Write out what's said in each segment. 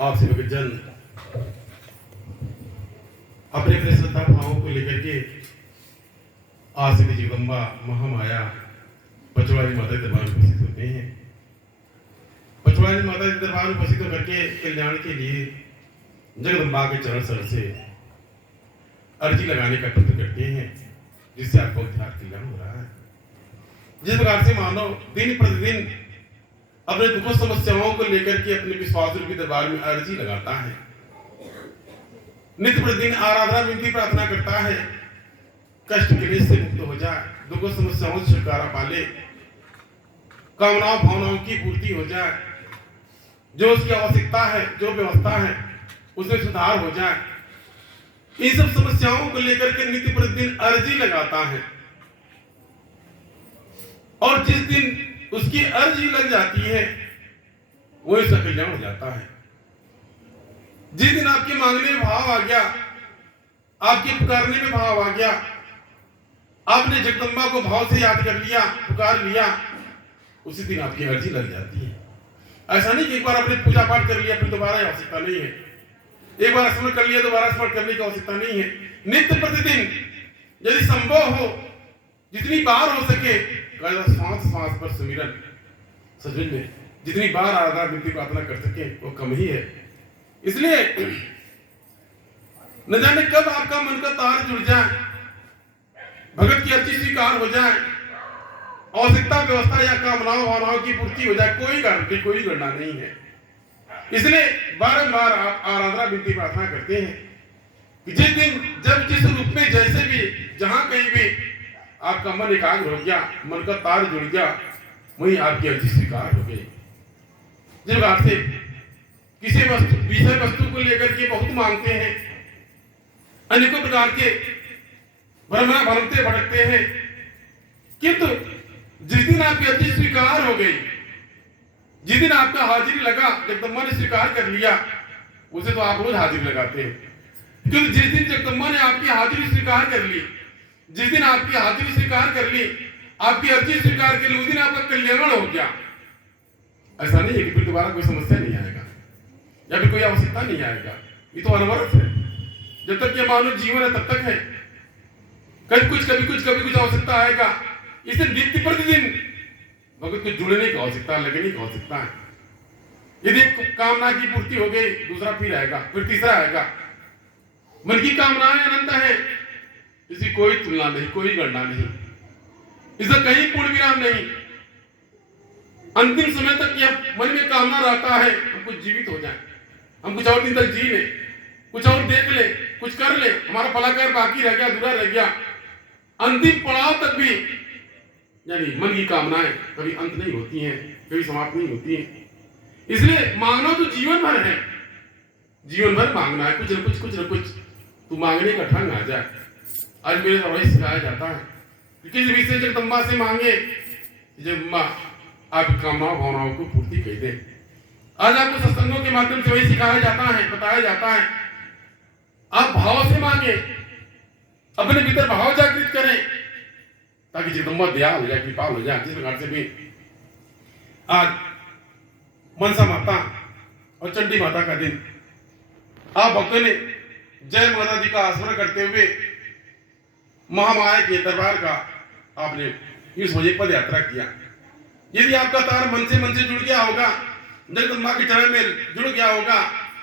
आप सेवक जन अपने अपने श्रद्धा भावों को लेकर के आज से जगदम्बा महामाया पचवाड़ी माता के दरबार में उपस्थित होते हैं। पचवाड़ी माता के दरबार में उपस्थित होकर के कल्याण के लिए जगदम्बा के चरण सर से अर्जी लगाने का प्रयत्न करते हैं, जिससे आपका उद्धार कल्याण हो रहा है। जिस प्रकार से मानव दिन प्रतिदिन अपने दुखों समस्याओं को लेकर के अपने विश्वास रूपी दरबार में अर्जी लगाता है, नित्य प्रतिदिन आराधना विनती प्रार्थना करता है, कष्ट क्लेश से मुक्त हो जाए, दुखों समस्याओं से छुटकारा पाले, कामनाओं भावनाओं की पूर्ति हो जाए, जो उसकी आवश्यकता है, जो व्यवस्था है उसमें सुधार हो जाए, इन सब समस्याओं को लेकर के नित्य प्रतिदिन अर्जी लगाता है। और जिस दिन उसकी अर्जी लग जाती है वही उसका कल्याण हो जाता है। जिस दिन आपके मांगने में भाव आ गया, आपके पुकारने में भाव आ गया, आपने जगदम्बा को भाव से याद कर लिया, पुकार लिया, उसी दिन आपकी अर्जी लग जाती है। ऐसा नहीं कि एक बार आपने पूजा पाठ कर लिया फिर दोबारा आवश्यकता नहीं है, एक बार स्मरण कर लिया दोबारा स्मरण करने की आवश्यकता नहीं है। नित्य प्रतिदिन यदि संभव हो, जितनी बार हो सके, श्वास श्वास पर सुमिरन, सच में जितनी बार आराधना विनती प्रार्थना कर सके वो कम ही है। इसलिए न जाने कब आपका मन का तार जुड़ जाए, भगत की अर्जी स्वीकार हो जाए, आवश्यकता व्यवस्था या कामनाओं भावनाओं की पूर्ति हो जाए, कोई गारंटी कोई गणना नहीं है। इसलिए बारंबार आप आराधना विनती प्रार्थना करते हैं कि जिस दिन जब जिस रूप में जैसे भी जहां कहीं भी आपका मन एकाग्र हो गया, मन का तार जुड़ गया, वही आपकी अर्जी स्वीकार हो गई। जिस प्रकार से किसी विषय वस्तु को लेकर के बहुत मांगते हैं, अनेकों प्रकार के भ्रमते भटकते हैं, किंतु जिस दिन आपकी अर्जी स्वीकार हो गई, जिस दिन आपका हाजिरी लगा, जगदम्बा ने स्वीकार कर लिया, उसे तो आप रोज हाजिरी लगाते हैं। क्योंकि जिस दिन जगदम्बा ने आपकी हाजिरी स्वीकार कर ली, जिस दिन आपकी हाजिरी स्वीकार कर ली, आपकी अर्जी स्वीकार कर ली, उस दिन आपका कल्याण हो गया। ऐसा नहीं है कि फिर दोबारा कोई समस्या नहीं आएगा या फिर कोई आवश्यकता नहीं आएगा, ये तो अनवरत है। जब तक ये मानव जीवन है तब तक है, कभी कुछ आवश्यकता आएगा। इसे नित्य प्रतिदिन भगत को जुड़ने की आवश्यकता, लगने की आवश्यकता है। यदि कामना की पूर्ति हो गई, दूसरा फिर आएगा, फिर तीसरा आएगा। मन की कामनाएं अनंत है, इसकी कोई तुलना नहीं, कोई गणना नहीं, इसका कहीं पूर्ण विराम नहीं। अंतिम समय तक यह मन में कामना रहता है हम कुछ जीवित हो जाए, हम कुछ और दिन तक जी ले, कुछ और देख ले, कुछ कर ले, हमारा फलाकार बाकी रह गया, अधूरा रह गया। अंतिम पड़ाव तक भी यानी मन की कामनाएं कभी अंत नहीं होती हैं, कभी समाप्त नहीं होती हैं। इसलिए मांगना तो जीवन भर है, जीवन भर मांगना है, कुछ न कुछ तू मांगने का ढंग आ जाए। आज मेरे द्वारा सिखाया जाता है कि किसी विषय जगदम्बा से मांगे, जगदम्बा आपकी कामनाओं भावनाओं को पूर्ति कर दे। आज आपको सत्संगों के माध्यम से वही सिखाया जाता है, बताया जाता है, आप भाव से मांगे, अपने भीतर भाव जागृत करें, ताकि जगदम्बा दयाल हो जाए, कृपाल हो जाए। जिस प्रकार से भी आज मनसा माता और चंडी माता का दिन, आप भक्तों ने जय माता दी का स्मरण करते हुए महामाया के दरबार का आपने इस वजह पद यात्रा किया। यदि आपका तार मन से जुड़ गया होगा, जगदम्बा के चरण में जुड़ गया होगा,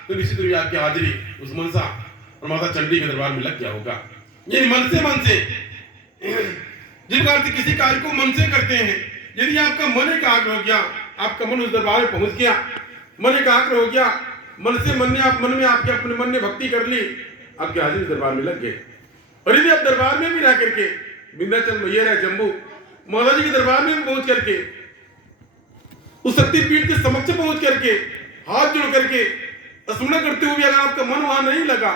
तो निश्चित रूप से आपकी हाजिरी उस मनसा और माता चंडी के दरबार में लग गया होगा। ये मन से जिस प्रकार से किसी कार्य को मन से करते हैं, यदि आपका मन एकाग्र हो गया, आपका मन उस दरबार में पहुंच गया, मन एकाग्र हो गया, मन में आपके अपने मन ने भक्ति कर ली, आपकी हाजिरी दरबार में लग गए। और यदि आप दरबार में भी रह करके विंध्याचल मैया है जम्मू माता जी के दरबार में पहुंच करके उस शक्तिपीठ के समक्ष पहुंच करके हाथ जोड़ करके स्मरण करते हुए अगर आपका मन वहां नहीं लगा,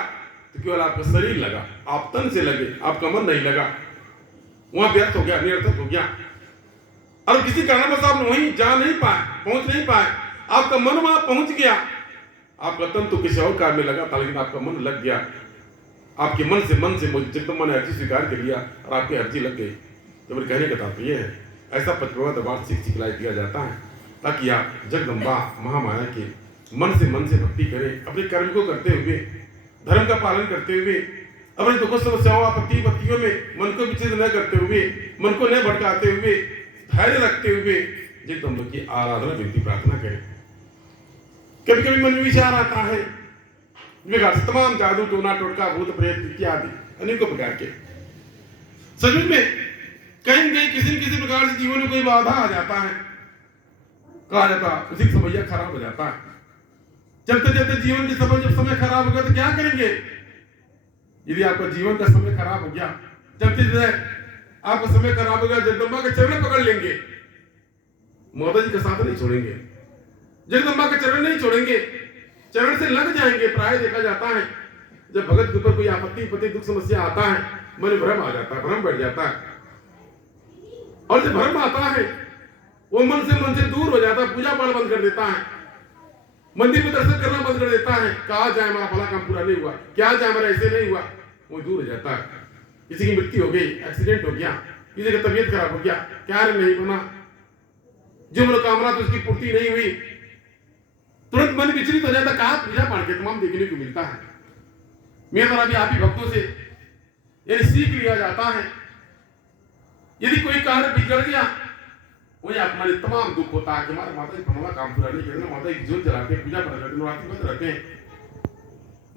तो केवल आपका शरीर लगा, आप तन से लगे, आपका मन नहीं लगा, वहां व्यर्थ हो गया, निरर्थक हो गया। और किसी कारणवश आप वहीं जा नहीं पाए, पहुंच नहीं पाए, आपका मन वहां पहुंच गया, आपका तन तो किसी और कार्य में लगा था, लेकिन आपका मन लग गया, आपके मन से जगदम्बा ने अर्जी स्वीकार कर लिया और आपकी अर्जी लग गई। तो मेरे कहने का तात्पर्य है, ऐसा पचपवा दरबार सिखलाई दिया जाता है ताकि आप जगदम्बा महामाया के मन से भक्ति करें, अपने कर्म को करते हुए, धर्म का पालन करते हुए, अपने दुखों समस्याओं आपत्ति विपत्तियों में मन को विचलित न करते हुए, मन को न भटकाते हुए, धैर्य रखते हुए जगदम्बा की आराधना विनती प्रार्थना करें। कभी कभी मन में विचार आता है विघात तमाम जादू टोना टोटका भूत प्रेत इत्यादि अनेकों प्रकार के, सभी में कहीं न कहीं किसी न किसी प्रकार से जीवन में कोई बाधा आ जाता है, कहा जाता उसी का समैया खराब हो जाता है। चलते चलते जीवन की सफर जब समय खराब हो गया तो क्या करेंगे? यदि आपका जीवन का समय खराब हो गया, चलते चलते आपका समय खराब हो गया, जगदम्बा के चरण पकड़ लेंगे, माता जी का साथ नहीं छोड़ेंगे, जगदम्बा के चरण नहीं छोड़ेंगे, चरण से लग जाएंगे। प्राय देखा जाता है जब भगत के ऊपर कोई आपत्ति विपत्ति दुख समस्या आता है, मन में भ्रम आ जाता है, भ्रम बैठ जाता है, और जब भ्रम आता है वो मन से दूर हो जाता है, पूजा पाठ बंद कर देता है, मंदिर में दर्शन करना बंद कर देता है, कहा जाए हमारा फला काम पूरा नहीं हुआ, क्या जाए हमारा ऐसे नहीं हुआ, वो दूर हो जाता है। किसी की मृत्यु हो गई, एक्सीडेंट हो गया, किसी की तबीयत खराब हो गया, कार्य नहीं बना, जो मनोकामना तो उसकी पूर्ति नहीं हुई, तुरंत मन विचलित हो जाता। कहा पूजा पाठ के तमाम देखने को मिलता है। मेरे द्वारा भी आप ही भक्तों से यदि सीख लिया जाता है, यदि कोई कार्य बिगड़ गया, वही आत्मा में तमाम दुख होता है कि हमारे माता जी फलाना काम पूरा नहीं करते, माता जी जोत जलाते पूजा करते नवरात्रि बंद रहते हैं,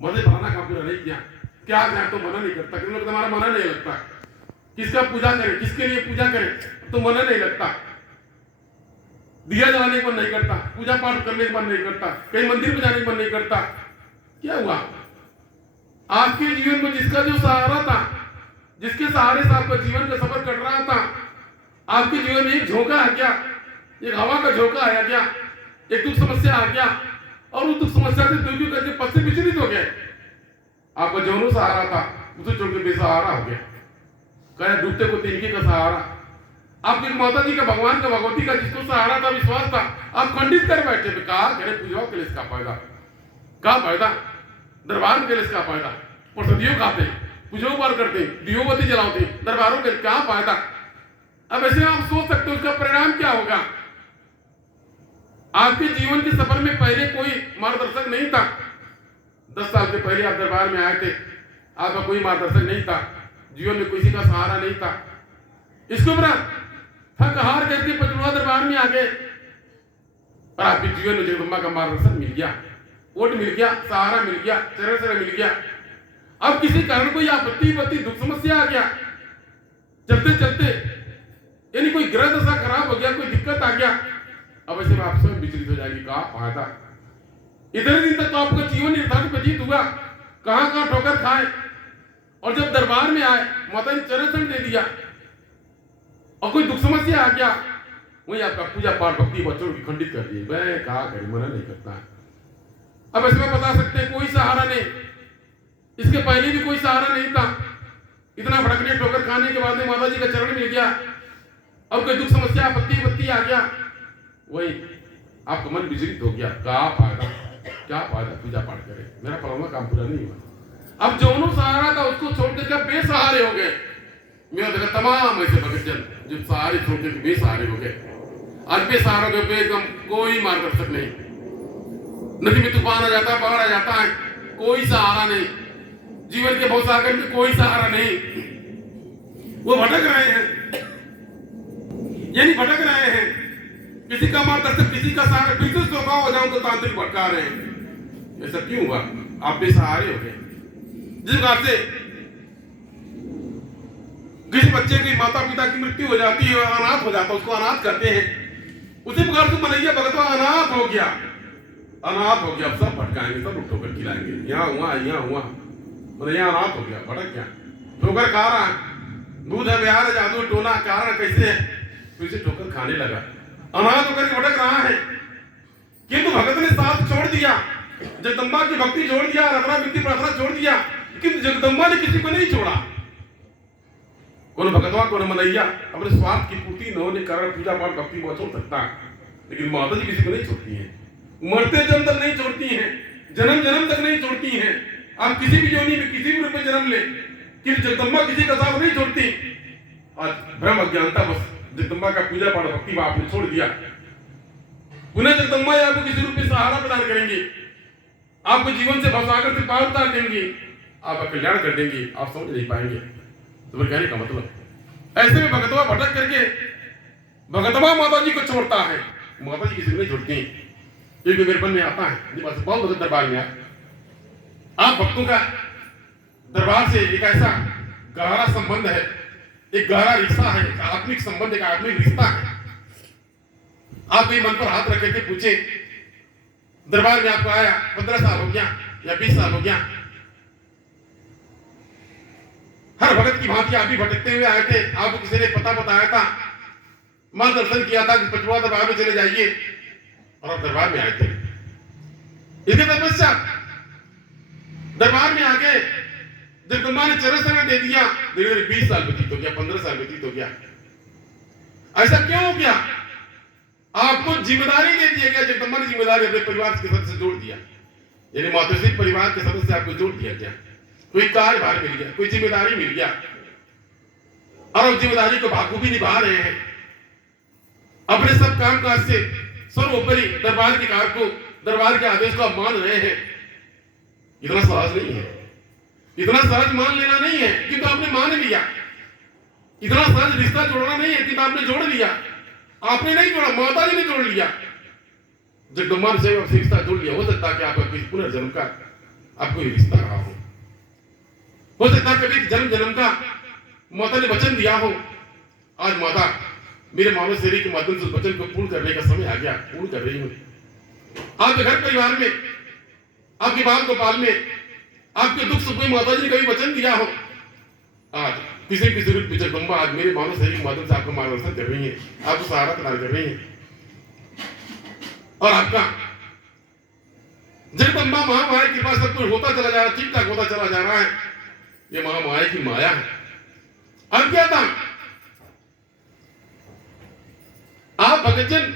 माता जी फलाना काम पूरा नहीं किया, क्या जाए तो मना नहीं करता, क्योंकि तुम्हारा मना नहीं लगता, किसका पूजा करें, किसके लिए पूजा करें तो मना नहीं लगता, दिया जलाने का मन नहीं करता, पूजा पाठ करने का मन नहीं करता, कहीं मंदिर में जाने का मन नहीं करता। क्या हुआ? आपके जीवन में जिसका जो सहारा था, जिसके सहारे से आपका जीवन का सफर कट रहा था, आपके जीवन में एक झोंका आ गया, एक हवा का झोंका आया क्या, एक दुख समस्या आ गया, और उस दुख समस्या से दुखी करके पद से विचलित हो गए। आपका जो सहारा था उसे छोड़ के बेसहारा हो गया, कहे डूबते को तिनके का सहारा। आपकी माता जी का, भगवान का, भगवती का जिसको सहारा था, विश्वास था, आप खंडित कर बैठे। कहा करे पूजाओं के लिए इसका फायदा, क्या फायदा? दरबार के लिए इसका फायदा, प्रसादियों खाते, पूजाओं पार करते, दियोबत्ती जलाते, दरबारों के क्या फायदा? अब ऐसे आप सोच सकते हो उसका परिणाम क्या होगा। आपके जीवन के सफर में पहले कोई मार्गदर्शक नहीं था, 10 साल के पहले आप दरबार में आए थे, आपका कोई मार्गदर्शक नहीं था, जीवन में किसी का सहारा नहीं था, इसके ऊपर थक हार करके पचरुआ दरबार में आ गए, और आपके जीवन में जगदम्बा का मार्गदर्शन मिल गया, वोट मिल गया, सहारा मिल गया, चरण मिल गया। अब किसी कारण कोई आपत्ति विपत्ति दुख समस्या आ गया, चलते चलते यानी कोई ग्रह दशा खराब हो गया, कोई दिक्कत आ गया, अब ऐसे में आप स्वयं विचलित हो जाएगी। कहा फायदा? इतने दिन तक तो आपका जीवन निर्धारित व्यतीत हुआ, कहां कहां ठोकर खाए, और जब दरबार में आए माता ने चरण दे दिया और कोई दुख समस्या आ गया, वही आपका पूजा पाठ भक्ति बच्चों की खंडित कर दी। मैं कहा करी, मना नहीं करता है। अब ऐसे में बता सकते हैं कोई सहारा नहीं, इसके पहले भी कोई सहारा नहीं था, इतना भड़कने ठोकर खाने के बाद में माता जी का चरण मिल गया, अब कोई दुख समस्या आपत्ति विपत्ति आ गया, वही आपका मन विचलित हो गया। क्या फायदा, क्या फायदा पूजा पाठ करे, मेरा फलाना काम पूरा नहीं हुआ। अब जो सहारा था उसको छोड़कर क्या बेसहारे हो गए। मेरा देखा तमाम ऐसे भक्तजन जो सहारे छोड़कर बेसहारे हो गए, आज बेसहारा हो गए, एकदम कोई मार्गदर्शक नहीं, नदी में तूफान आ जाता है, बाढ़ आ जाता है, कोई सहारा नहीं, जीवन के बहुत सागर में कोई सहारा नहीं, वो भटक रहे हैं, यानी भटक रहे हैं, किसी का मार्गदर्शक, किसी का सहारा, बिल्कुल स्वभाव हो जाऊं तो तांत्रिक भटका रहे हैं। ऐसा क्यों हुआ? आप बेसहारे हो गए। जिस प्रकार से किसी बच्चे की माता पिता की मृत्यु हो जाती है, अनाथ हो जाता है, उसको अनाथ करते हैं, उसी प्रकार से मनैया भगतवा अनाथ हो गया, अनाथ हो गया, अब सब भटकाएंगे, सब ठोकर खिलाएंगे, यहाँ हुआ, मनैया अनाथ हो गया, भटक गया, ठोकर खा रहा, दूध है, बिहार है, जादू टोना, कारण कैसे है, फिर से ठोकर खाने लगा, अनाथ होकर भटक रहा है। किंतु भगत ने साथ छोड़ दिया, जगदम्बा की भक्ति छोड़ दिया, आराधना विनती प्रार्थना छोड़ दिया, लेकिन जगदम्बा ने किसी को नहीं छोड़ा। कौन भगतवा कौन मनैया अपने स्वार्थ की पूर्ति न होने कारण पूजा पाठ भक्ति को छोड़ सकता है, लेकिन माता जी किसी को नहीं छोड़ती है, मरते जन्म तक नहीं छोड़ती हैं, जन्म जन्म तक नहीं छोड़ती हैं। आप किसी भी योनि में किसी भी रूप में जन्म ले, कि जगदम्बा किसी का साथ नहीं छोड़ती। आज भ्रम अज्ञानता बस जगदम्बा का पूजा पाठ भक्ति आपने छोड़ दिया, पुनः जगदम्बा आपको किसी रूप में सहारा प्रदान करेंगे। आपको जीवन से भवसागर से पार उतार देंगी, आपका कल्याण कर देंगी, आप समझ नहीं पाएंगे। तो मेरे कहने का मतलब, ऐसे में भगतवा भटक करके भगतवा माता जी को छोड़ता है, माता जी किसी को नहीं छोड़ती। एक मेरे मन में आता है, बहुत भगत दरबार में आप भक्तों का दरबार से एक ऐसा गहरा संबंध है, एक गहरा रिश्ता है, एक आत्मिक संबंध, एक आत्मिक रिश्ता है। आप भी मन पर हाथ रख करके पूछे, दरबार में आपको आया 15 साल हो गया या 20 साल हो गया, हर भगत की भांति आप भी भटकते हुए आए थे, आपको किसी ने पता बताया था, मां दर्शन किया था कि पचवा दरबार में चले जाइए, और आप दरबार में आए थे। इसके तपस्या दरबार में आके जगदम्बा ने चरण समय दे दिया, धीरे धीरे 20 साल व्यतीत हो गया, 15 साल व्यतीत हो गया। ऐसा क्यों हो गया? आपको जिम्मेदारी दे दिया गया, जगदम्बा ने जिम्मेदारी अपने परिवार के सदस्य जोड़ दिया, यानी मातोश्री परिवार के सदस्य आपको जोड़ दिया गया, कोई कार्यभार मिल गया, कोई जिम्मेदारी मिल गया, और उस जिम्मेदारी को बाखूबी निभा रहे हैं। अपने सब काम काज से सर्वोपरि दरबार के कार्य को, दरबार के आदेश को आप मान रहे हैं। इतना सहज नहीं है, इतना सहज मान लेना नहीं है, किंतु आपने मान लिया। इतना सहज रिश्ता जोड़ना नहीं है, किंतु आपने जोड़ लिया। आपने नहीं जोड़ा, माता जी ने जोड़ लिया। जगदम्बा से रिश्ता जोड़ लिया। हो सकता है कि आपका किसी पुनर्जन्म का आपको रिश्ता रहा हो सकता है कभी जन्म जन्म का माता ने वचन दिया हो। आज माता मेरे मानव शरीर के माध्यम से वचन को पूर्ण करने का समय आ गया, पूर्ण कर रही हूं। आपके घर परिवार में, आपके बाल गोपाल में, आपके दुख सुख में माता जी ने कभी वचन दिया हो। आज किसी किसी रूप में जगदम्बा आज मेरे मानव शरीर के माध्यम से आपका मार्गदर्शन कर रही है, आपको सहारा प्रदान कर रही है, और आपका जगदम्बा महामाया की कृपा सब कुछ होता चला जा रहा है, ठीक ठाक होता चला जा रहा है। ये महामाया की माया है। अब क्या था, आप भगतजन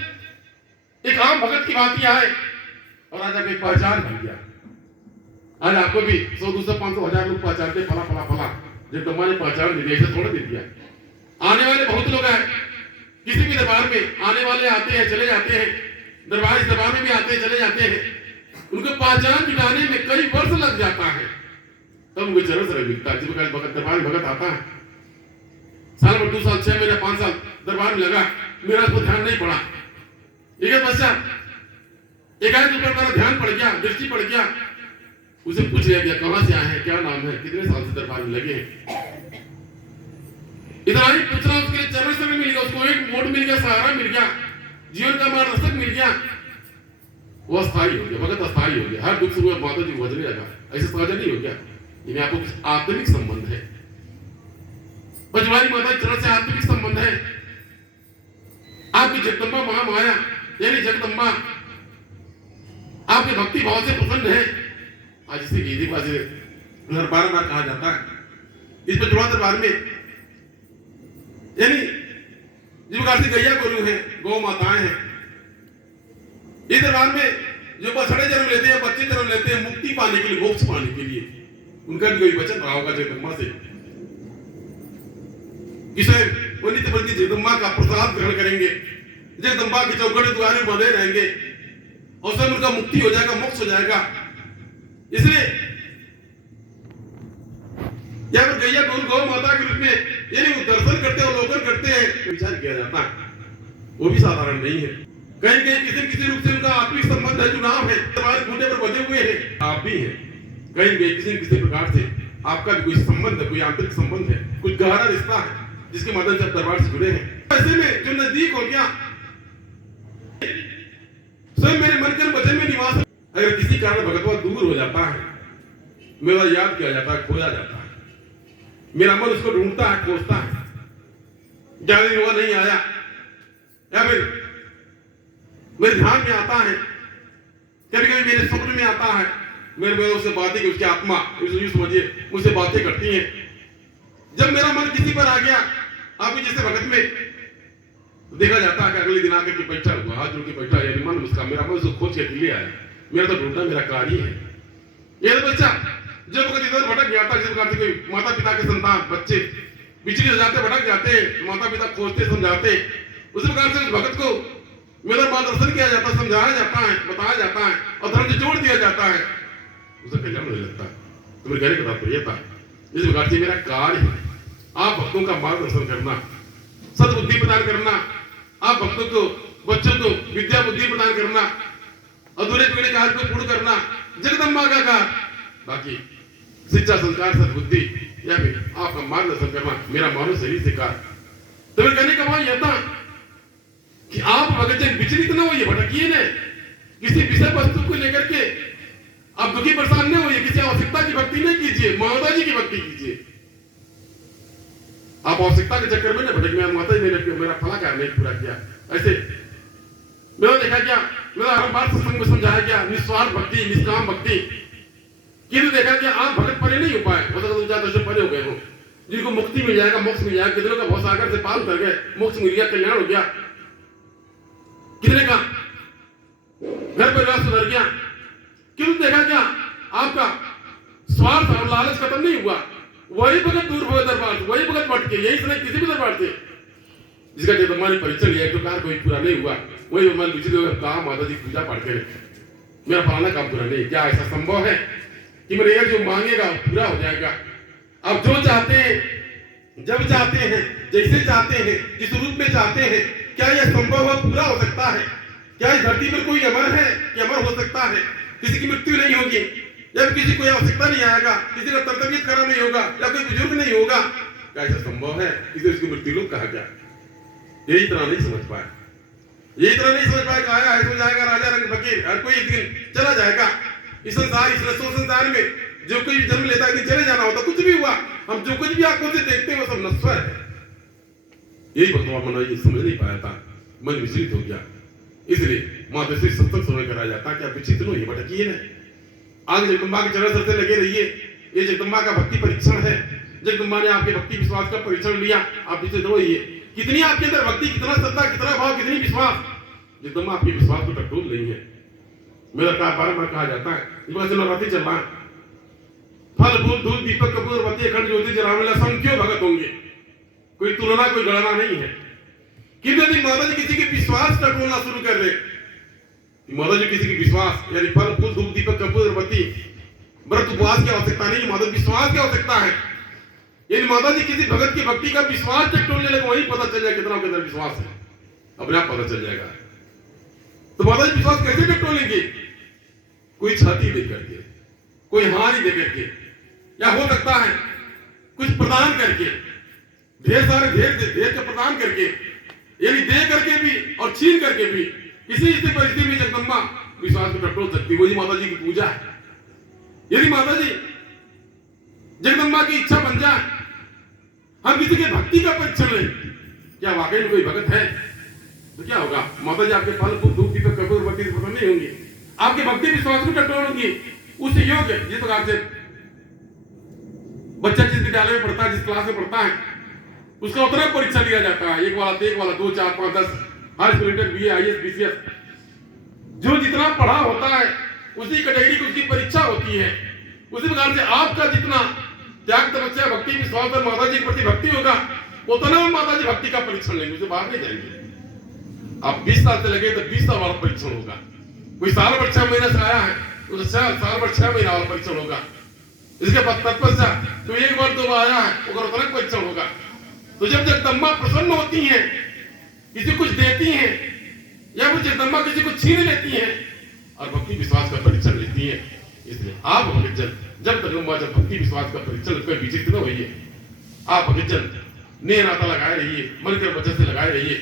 एक आम भगत की बात ही आए, और आज आप एक पहचान बन गया। आज आपको भी 100, 200, 500, 1000 लोग पहचानते, फला फला फला। जगदम्बा ने पहचान दी, ऐसे थोड़ा दे दिया। आने वाले बहुत लोग हैं, किसी भी दरबार में आने वाले आते हैं, चले जाते हैं, दरबार में भी आते हैं, चले जाते हैं। उनको पहचान जुटाने में कई वर्ष लग जाता है, तब उनको चरण से मिलता है। जब भगत दरबार में भगत आता है, साल भर 2 साल 6 महीने 5 साल दरबार में लगा, मेरा उसको ध्यान नहीं पड़ा। एक पश्चात एकाएक ऊपर मेरा ध्यान पड़ गया, दृष्टि पड़ गया, उसे पूछ लिया गया कहां से आए हैं, क्या नाम है, कितने साल से दरबार में लगे हैं। इतना ही पूछना, उसके लिए चरण से मिल गया, उसको एक मोड़ मिल गया, सहारा मिल गया, जीवन का मार्गदर्शक मिल गया। वो अस्थायी हो गया, भगत अस्थायी हो गया। हर दुख सुख माता जी बजने लगा, ऐसे सहज नहीं हो गया। इन्हें आपको कुछ आत्मिक संबंध है, पंचवारी माता चरण से आत्मिक संबंध है। आपकी जगदम्बा महामाया यानी जगदम्बा आपके भक्ति भाव से प्रसन्न है। आज इसी गीदी बाजी दरबार में कहा जाता है, इस पंचवा दरबार में यानी जिस प्रकार से गैया गोरू है, गौ माताएं हैं, इस दरबार में जो बछड़े जन्म लेते हैं, बच्चे जन्म लेते हैं मुक्ति पाने के लिए, मोक्ष पाने के लिए, उनका भी कोई वचन रहा होगा जगदम्बा से, किसे वो नित्य प्रति जगदम्बा का प्रसाद ग्रहण करेंगे, जगदम्बा के चौखट द्वारे बंधे रहेंगे, और सब उनका मुक्ति हो जाएगा, मोक्ष हो जाएगा। इसलिए या फिर गैया गौ माता के रूप में यानी वो दर्शन करते हैं, अवलोकन करते हैं, विचार किया जाता है, वो भी साधारण नहीं है। कहीं कहीं किसी रूप से उनका आत्मिक संबंध है, जुड़ाव है, हमारे खूंटे पर बंधे हुए हैं, आप भी हैं। कहीं किसी प्रकार से आपका भी कोई संबंध है, कोई आंतरिक संबंध है, कुछ गहरा रिश्ता है, जिसके माध्यम से आप दरबार से जुड़े हैं। ऐसे में जो नजदीक हो गया, स्वयं मेरे मन के वचन में निवास, अगर किसी कारण भगतवा दूर हो जाता है, मेरा याद किया जाता है, खोया जाता है, मेरा मन उसको ढूंढता है, खोजता है, ज्यादा दिन हुआ नहीं आया, या फिर मेरे ध्यान में आता है, कभी कभी मेरे स्वप्न में आता है, मेरे उससे बातें की, उसकी आत्मा समझिए मुझसे बातें करती है। जब मेरा मन किसी पर आ गया, आप जैसे भगत में देखा जाता है कि अगले दिन आकर के बैठा हुआ, हाथ जोड़ के बैठा, यानी मन उसका, मेरा मन उसको खोज के ले आया, मेरा तो ढूंढना मेरा कार्य है। ये बच्चा जब भगत इधर भटक गया था, जिस प्रकार से कोई माता पिता के संतान बच्चे बिछड़े जाते, भटक जाते हैं, माता पिता खोजते समझाते, उसी प्रकार से उस भगत को मेरा मार्गदर्शन किया जाता, समझाया जाता है, बताया जाता है, और धर्म से जोड़ दिया जाता है। उसका कल्याण होने लगता है। तो मेरे कहने का तात्पर्य था, इस प्रकार से मेरा कार्य है आप भक्तों का मार्गदर्शन करना, सद्बुद्धि प्रदान करना, आप भक्तों को, बच्चों को विद्या बुद्धि प्रदान करना, अधूरे पीड़े कार्य को पूर्ण करना, जगदम्बा का कार्य। बाकी शिक्षा संस्कार सद्बुद्धि या फिर आपका मार्गदर्शन करना मेरा मानव शरीर से कार्य। तो मेरे कहने का भाव यह था कि आप भगत जन विचलित न होइए, भटकिए न, किसी विषय वस्तु को लेकर के आप दुखी परेशान न होइए, किसी आवश्यकता की भक्ति नहीं कीजिए, माता जी की भक्ति कीजिए। आप आवश्यकता के चक्कर में न भटक, माता जी मैंने मेरा फला कार्य नहीं पूरा किया, ऐसे मेरा देखा क्या, मेरा हर बार सत्संग में समझाया गया निस्वार्थ भक्ति, निष्काम भक्ति, किंतु देखा क्या आप भगत परे नहीं हो पाए, हो सकता है 4 परे हो गए हो, जिनको मुक्ति मिल जाएगा, मोक्ष मिल जाएगा, कितनों का भव सागर से पार कर गए, मोक्ष मिल गया, कल्याण हो गया, कितने का घर परिवार सुधर गया। क्यों देखा क्या आपका स्वार्थ और लालच खत्म नहीं हुआ, वही भगत दूर हुए दरबार से, वही भगत भटके, यही समय किसी भी दरबार से जिसका जगदम्बा ने परिचय लिया, तो कार्य कोई पूरा नहीं हुआ, वही मन विचलित हो कहा माता जी पूजा पाठ करें, मेरा फलाना काम पूरा नहीं। क्या ऐसा संभव है कि मेरे जो मांगेगा पूरा हो जाएगा? आप जो चाहते हैं, जब चाहते हैं, जैसे चाहते हैं, जिस रूप में चाहते हैं, क्या यह संभव है, पूरा हो सकता है? क्या इस धरती पर कोई अमर है कि अमर हो सकता है? किसी की मृत्यु नहीं होगी, जब किसी को आवश्यकता नहीं आएगा, किसी का कर्तव्य खरा नहीं होगा, या कोई बुजुर्ग नहीं होगा, क्या ऐसा संभव है? इसे उसकी मृत्यु लोग कहा गया। यही तरह नहीं समझ पाए, यही तरह नहीं समझ पाए, आया है, सो जाएगा राजा रंग फकीर, हर कोई एक दिन चला जाएगा। इस संसार, इस रसो संसार में जो कोई जन्म लेता है, चले जाना होता, कुछ भी हुआ, हम जो कुछ भी आंखों से देखते हैं वो सब नश्वर है। यही भगवान मना ये समझ नहीं पाया था, मन विचलित हो गया। इसलिए माता से सत्संग समय कराया जाता कि आप विचित्र हो, ये भटकिए ना, आगे जगदम्बा के चरण से लगे रहिए। ये जगदम्बा का भक्ति परीक्षण है, जगदम्बा ने आपके भक्ति विश्वास का परीक्षण लिया, आप विचित्र होइए। कितनी आपके अंदर भक्ति, कितना श्रद्धा, कितना भाव, कितनी विश्वास, जगदम्बा आपके विश्वास को टटोल नहीं है। मेरा कहा बार कहा जाता है, इस बार नवरात्रि चल रहा है, फल फूल धूप दीपक कपूर बत्ती अखंड ज्योति जलाने संख्यो भगत होंगे, कोई तुलना कोई गणना नहीं है। किंतु यदि माता जी किसी के विश्वास टटोलना शुरू कर दे, माता जी किसी के विश्वास यानी फल फूल धूप दीपक कपूर बत्ती व्रत उपवास की आवश्यकता नहीं, माता विश्वास की आवश्यकता है। यदि माता जी किसी भगत की भक्ति का विश्वास टटोलने लगे, वही पता चल जाए कितना उनके अंदर विश्वास है, अपने आप पता चल जाएगा। तो माता जी विश्वास कैसे टटोलेंगे? कोई छाती दे करके, कोई हानि दे करके, या हो सकता है कुछ प्रदान करके, ढेर सारे ढेर के प्रदान करके, यानी दे करके भी और छीन करके भी, किसी स्थिति परिस्थिति में जगदम्बा विश्वास को टटोल सकती। वही माता जी की पूजा है। यदि माता जी जगदम्बा की इच्छा बन जाए, हम किसी के भक्ति का परीक्षण लें, क्या वाकई में कोई भगत है, तो क्या होगा? माता जी आपके फल फूल धूप दीपक कपूर बत्ती से प्रसन्न नहीं होंगी, आपके भक्ति विश्वास को टटोल होंगी। उस योग है जिस प्रकार से बच्चा जिस विद्यालय में पढ़ता है, जिस क्लास में पढ़ता है, उसका उतना परीक्षा लिया जाता है, 1 वाला 2 4 5 10, हर स्टूडेंट BA IAS BCS जो जितना पढ़ा होता है उसी कैटेगरी की उसकी परीक्षा होती है। उसी प्रकार से आपका जितना त्याग तपस्या भक्ति विश्वास और माता जी के प्रति भक्ति होगा, उतना माता जी भक्ति का परीक्षण लेंगे, उसे बाहर नहीं जाएंगे। आप 20 साल से लगे तो 20 साल वाला परीक्षण होगा। कोई साल भर 6 महीने से आया है, तो साल भर 6 महीना वाला परीक्षण होगा। इसके बाद तत्पश्चात तो 1 बार 2 बार आया है, वो उतना परीक्षण होगा। तो जब जगदम्बा प्रसन्न होती है, किसी कुछ देती है, या फिर जगदम्बा किसी को छीन लेती है और भक्ति विश्वास का परीक्षण लेती है, इसलिए आप भक्तजन जब जगदम्बा जब भक्ति विश्वास का परीक्षण कोई विचित्र न होइए, आप भक्तजन नेह नाता लगाए रहिए, मन के वचन से लगाए रहिए।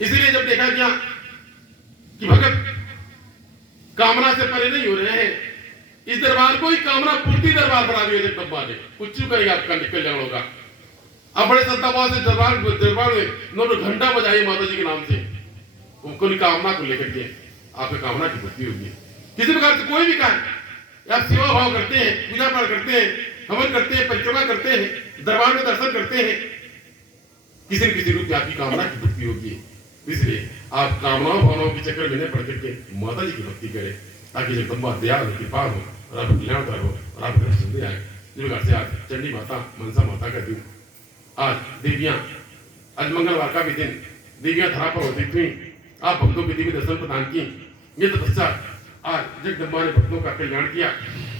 इसलिए जब देखा गया कि भगत कामना से परे नहीं हो रहे हैं, इस दरबार को ही कामना पूर्ति दरबार बना दिया जगदम्बा ने, कुछ करेगा आपका कल्याण होगा। अब बड़े श्रद्धाभाव से दरबार में घंटा बजाइए माता जी के नाम से, उनको कामना को लेकर के आपकी कामना की पूर्ति होगी। किसी प्रकार से कोई भी कार्य आप सेवा भाव करते हैं, पूजा पाठ करते हैं, हवन करते हैं, परिक्रमा करते हैं, दरबार में दर्शन करते हैं, किसी न किसी रूप में आपकी कामना की पूर्ति होगी। इसलिए आप कामनाओं भावनाओं के चक्कर में न पड़ करके माता जी की भक्ति करें, ताकि जगदम्बा दयालु कृपा हो और आप कल्याणकर हो और आप घर सुनते आए। जिस प्रकार से आज चंडी माता मनसा माता का दिन, आज देवियां, आज मंगलवार का भी दिन, देवियां धरा पर होती थी, आप भक्तों के दिव्य दर्शन प्रदान की। ये तपस्या आज जगदम्बा ने भक्तों का कल्याण किया।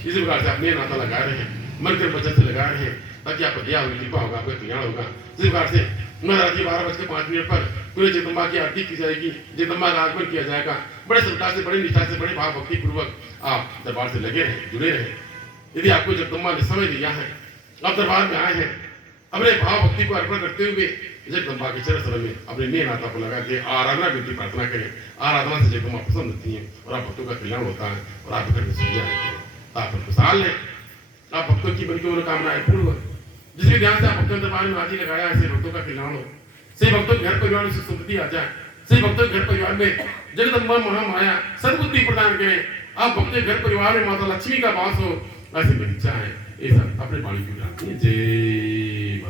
इसी प्रकार से अपने नाता लगा रहे हैं, मन के वचन से लगा रहे हैं, ताकि आपको दया होगी, कृपा होगा, आपका कल्याण होगा। इसी प्रकार से रात 12:05 पर पूरे जगदम्बा की आरती की जाएगी, जगदम्बा का आगमन किया जाएगा। बड़े श्रद्धा से, बड़ी निष्ठा से, बड़े भाव भक्ति पूर्वक आप दरबार से लगे रहे, जुड़े रहे। यदि आपको जगदम्बा ने समय दिया है, आप दरबार में आए हैं, अपने भाव भक्ति को अर्पण करते हुए जगदम्बा के चरण सरोवर में अपने नेह नाता को लगा के आराधना विनती प्रार्थना करें। आराधना से जगदम्बा पसंद होती है और आप भक्तों का कल्याण होता है और आप घर में सुविधा रहते हैं। आप खुशहाल हैं, आप भक्तों की बड़ी मनोकामनाएं पूर्ण हो। जिसके ध्यान से आप भक्तों दरबार में हाजिर लगाया, ऐसे भक्तों का कल्याण हो, से भक्तों के घर परिवार में सुख समृद्धि आ जाए, से भक्तों के घर परिवार में जगदम्बा महामाया सद्बुद्धि प्रदान करें। आप भक्तों के घर परिवार में माता लक्ष्मी का वास हो, ऐसी मेरी इच्छा है। ऐसा अपने वाणी की प्रार्थना। जय